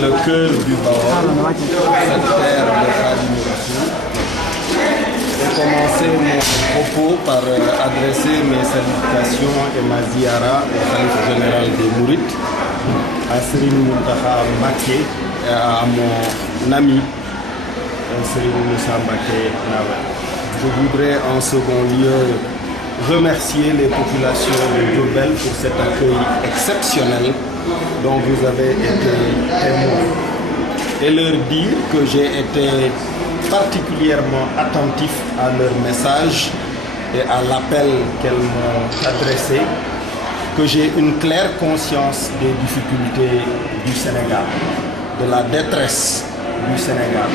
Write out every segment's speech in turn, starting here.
le cœur du Baol, cette terre de Khadim Rassoul, et commencer mon propos par adresser mes salutations et ma ziara au khalife général des Mourides, à Serigne Mountakha Mbacké et à mon ami Serigne Moussa Mbacké Nawel. Je voudrais en second lieu remercier les populations de Diourbel pour cet accueil exceptionnel dont vous avez été témoins et leur dire que j'ai été particulièrement attentif à leur message et à l'appel qu'elles m'ont adressé, que j'ai une claire conscience des difficultés du Sénégal, de la détresse du Sénégal.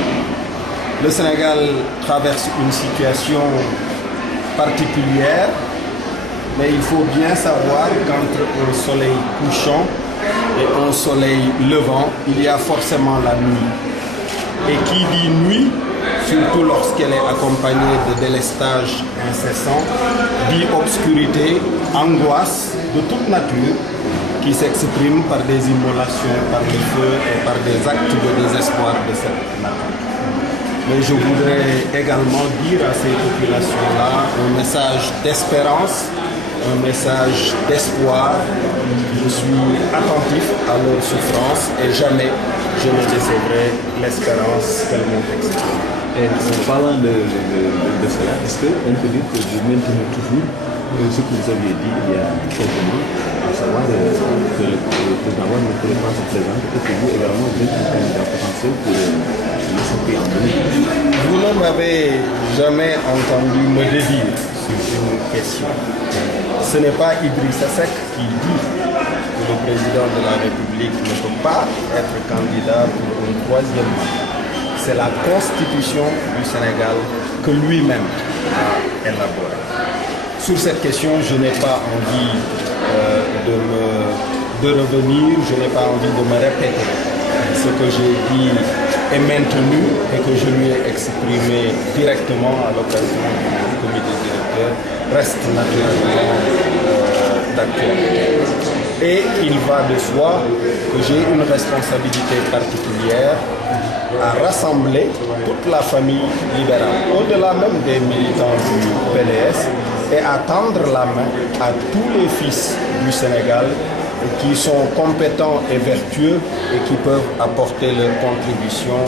Le Sénégal traverse une situation particulière, mais il faut bien savoir qu'entre un soleil couchant et un soleil levant, il y a forcément la nuit. Et qui dit nuit, surtout lorsqu'elle est accompagnée de délestage incessant, dit obscurité, angoisse de toute nature qui s'exprime par des immolations, par le feu et par des actes de désespoir de cette nature. Mais je voudrais également dire à ces populations-là un message d'espérance, un message d'espoir. Je suis attentif à leur souffrance et jamais je ne décevrai l'espérance qu'elles m'ont exprimée. Et en parlant de cela, est-ce qu'on peut dire que vous maintenez toujours ce que vous aviez dit il y a quelques mois, à savoir que le président Wade ne pourrait pas se présenter et que vous également vous êtes un candidat potentiel pour l'Assemblée en 2020? Vous ne m'avez jamais entendu me dédire sur une question. Ce n'est pas Idrissa Seck qui dit que le président de la République ne peut pas être candidat pour un troisième mandat. C'est la Constitution du Sénégal que lui-même a élaborée. Sur cette question, je n'ai pas envie de revenir, je n'ai pas envie de me répéter. Ce que j'ai dit est maintenu et que je lui ai exprimé directement à l'occasion du comité directeur reste naturellement d'actualité. Et il va de soi que j'ai une responsabilité particulière à rassembler toute la famille libérale, au-delà même des militants du PDS, et à tendre la main à tous les fils du Sénégal qui sont compétents et vertueux et qui peuvent apporter leur contribution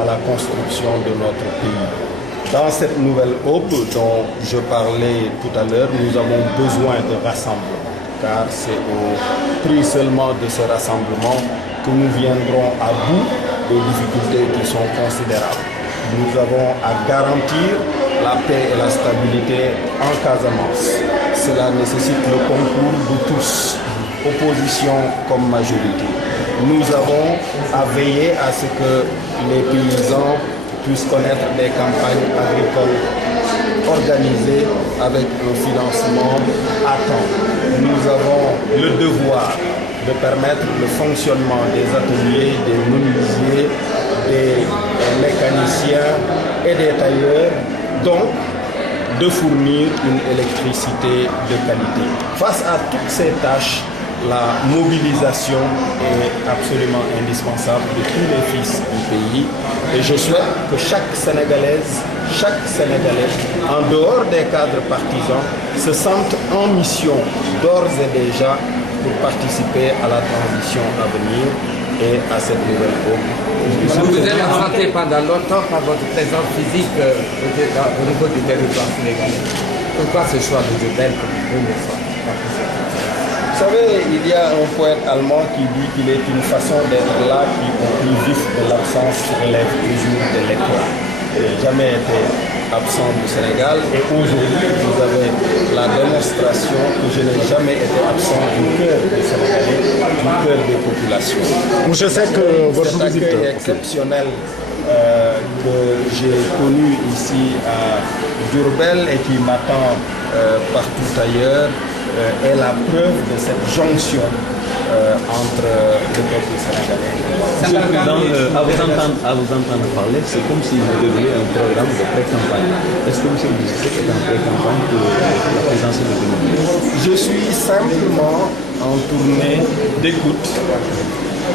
à la construction de notre pays. Dans cette nouvelle aube dont je parlais tout à l'heure, nous avons besoin de rassemblement, car c'est au prix seulement de ce rassemblement que nous viendrons à bout des difficultés qui sont considérables. Nous avons à garantir la paix et la stabilité en Casamance. Cela nécessite le concours de tous, opposition comme majorité. Nous avons à veiller à ce que les paysans puissent connaître des campagnes agricoles organisées avec un financement à temps. Nous avons le devoir de permettre le fonctionnement des ateliers, des menuisiers, des mécaniciens et des tailleurs, donc de fournir une électricité de qualité. Face à toutes ces tâches, la mobilisation est absolument indispensable de tous les fils du pays et je souhaite que chaque Sénégalaise, chaque Sénégalais, en dehors des cadres partisans, se sente en mission d'ores et déjà pour participer à la transition à venir et à cette nouvelle aube. Vous vous êtes absenté pendant longtemps par votre présence physique au niveau du territoire sénégalais. Pourquoi ce choix de Diourbel pour une première fois? Vous savez, il y a un poète allemand qui dit qu'il est une façon d'être là qui, au plus vif de l'absence, relève toujours de l'éclat. Je n'ai jamais été absent du Sénégal et aujourd'hui, vous avez la démonstration que je n'ai jamais été absent du cœur des Sénégalais, du cœur des populations. Je sais que votre Cet accueil exceptionnel que j'ai connu ici à Diourbel et qui m'attend partout ailleurs est la preuve de cette jonction entre le peuple sénégalais. À vous entendre parler, c'est comme si vous deviez un programme de pré-campagne. Est-ce que M. Idrissa Seck est en pré-campagne pour la présidentielle de 2020? Je suis simplement en tournée d'écoute,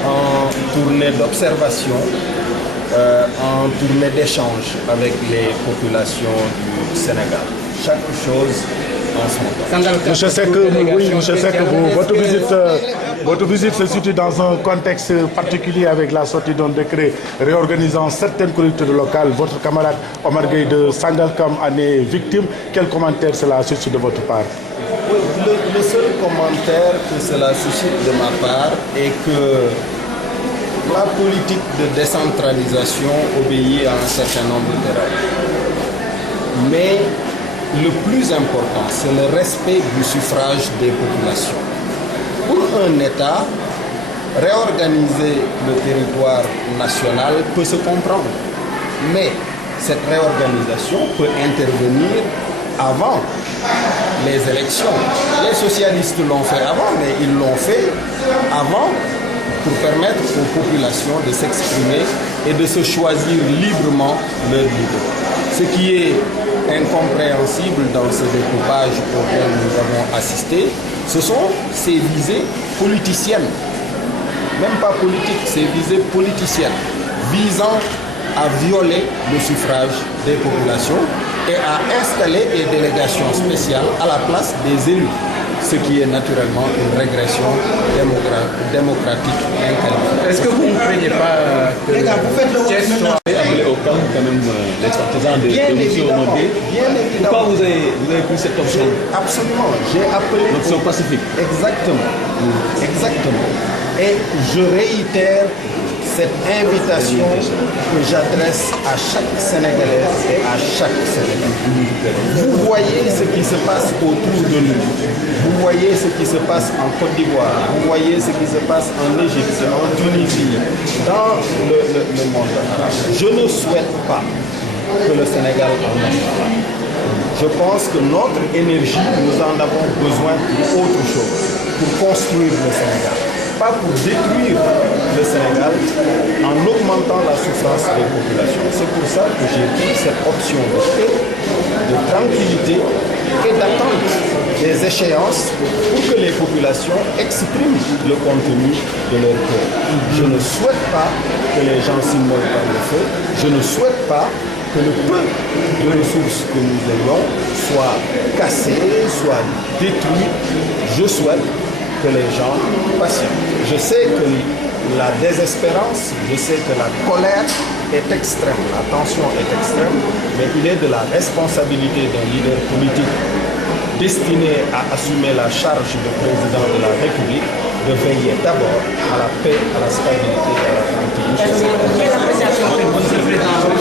en tournée d'observation, en tournée d'échange avec les populations du Sénégal. Chaque chose en son temps. Monsieur Seck, oui, monsieur Seck, votre visite se situe dans un contexte particulier avec la sortie d'un décret réorganisant certaines collectivités locales. Votre camarade Omar Gueye de Sangalkam en est victime. Quel commentaire cela suscite de votre part? Oui, le seul commentaire que cela suscite de ma part est que la politique de décentralisation obéit à un certain nombre de règles. Mais le plus important, c'est le respect du suffrage des populations. Pour un État, réorganiser le territoire national peut se comprendre. Mais cette réorganisation peut intervenir avant les élections. Les socialistes l'ont fait avant, mais ils l'ont fait avant pour permettre aux populations de s'exprimer et de se choisir librement leur leader. Ce qui est incompréhensible dans ce découpage auquel nous avons assisté, ce sont ces visées politiciennes, même pas politiques, ces visées politiciennes, visant à violer le suffrage des populations et à installer des délégations spéciales à la place des élus, ce qui est naturellement une régression démocratique inqualifiable. Est-ce que vous ne craignez pas que Thiès soit appelé au camp quand même les partisans de M. Omondé? Bien évidemment. Pourquoi vous avez pris cette option? Absolument, j'ai appelé... L'option pacifique. Exactement, exactement. Et je réitère cette invitation que j'adresse à chaque Sénégalaise et à chaque Sénégalais. Vous voyez ce qui se passe autour de nous. Vous voyez ce qui se passe en Côte d'Ivoire. Vous voyez ce qui se passe en Égypte, en Tunisie, dans le monde arabe. Je ne souhaite pas que le Sénégal en ait. Je pense que notre énergie, nous en avons besoin pour autre chose, pour construire le Sénégal. Pas pour détruire le Sénégal en augmentant la souffrance des populations. C'est pour ça que j'ai pris cette option de paix, de tranquillité et d'attente des échéances pour que les populations expriment le contenu de leur cœur. Je ne souhaite pas que les gens s'immolent par le feu. Je ne souhaite pas que le peu de ressources que nous ayons soit cassé, soit détruit. Je souhaite que les gens patientent. Je sais que la désespérance, je sais que la colère est extrême, la tension est extrême, mais il est de la responsabilité d'un leader politique destiné à assumer la charge de président de la République de veiller d'abord à la paix, à la stabilité